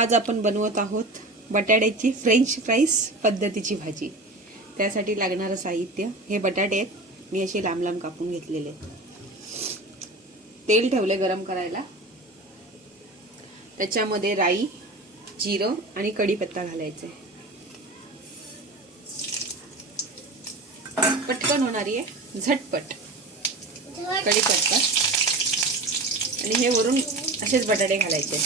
आज आपण बनवत आहोत बटाट्याची फ्रेंच फ्राईज पद्धतीची भाजी। त्यासाठी लागणारं साहित्य हे बटाटे आहेत, मी असे लांब लांब कापून घेतलेले आहेत। तेल ठेवले गरम करायला, त्याच्यामध्ये राई, जिरं आणि कढीपत्ता घालायचे। पटकन होणारी आहे, झटपट कढीपत्ता आणि हे वरून असेच बटाटे घालायचे।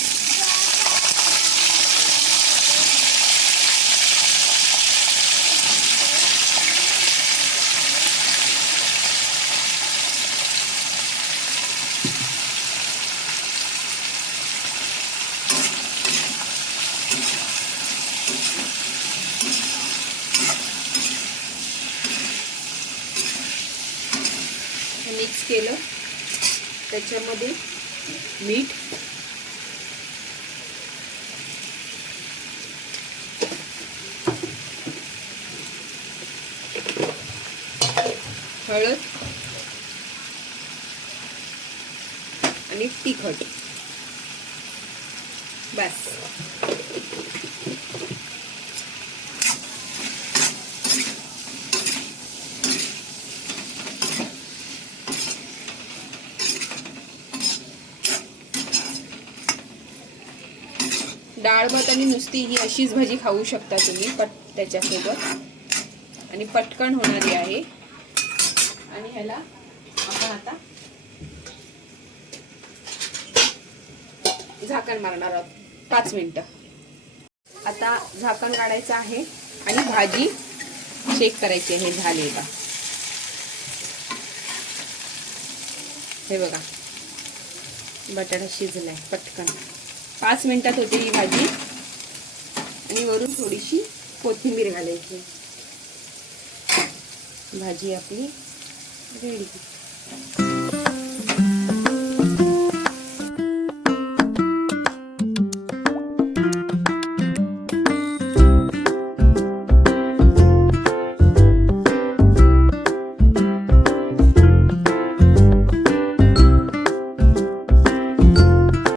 मिक्स केलं, त्याच्यामध्ये मीठ, हळद आणि तिखट, बस। डाळ भात आणि नुसती ही अशीच भाजी खाऊ शकता तुम्ही त्याच्यासोबत, आणि पटकन होणारी आहे। आणि ह्याला आपण आता झाकण मारणार आहोत 5 मिनिटं। आता झाकण काढायचं आहे आणि भाजी चेक करायची आहे झाली का। हे बघा, बटाटा शिजलाय पटकन। 5 मिनिटात होते ही भाजी। आणि वरून थोडीशी कोथिंबीर घालायची। भाजी आपली रेडी।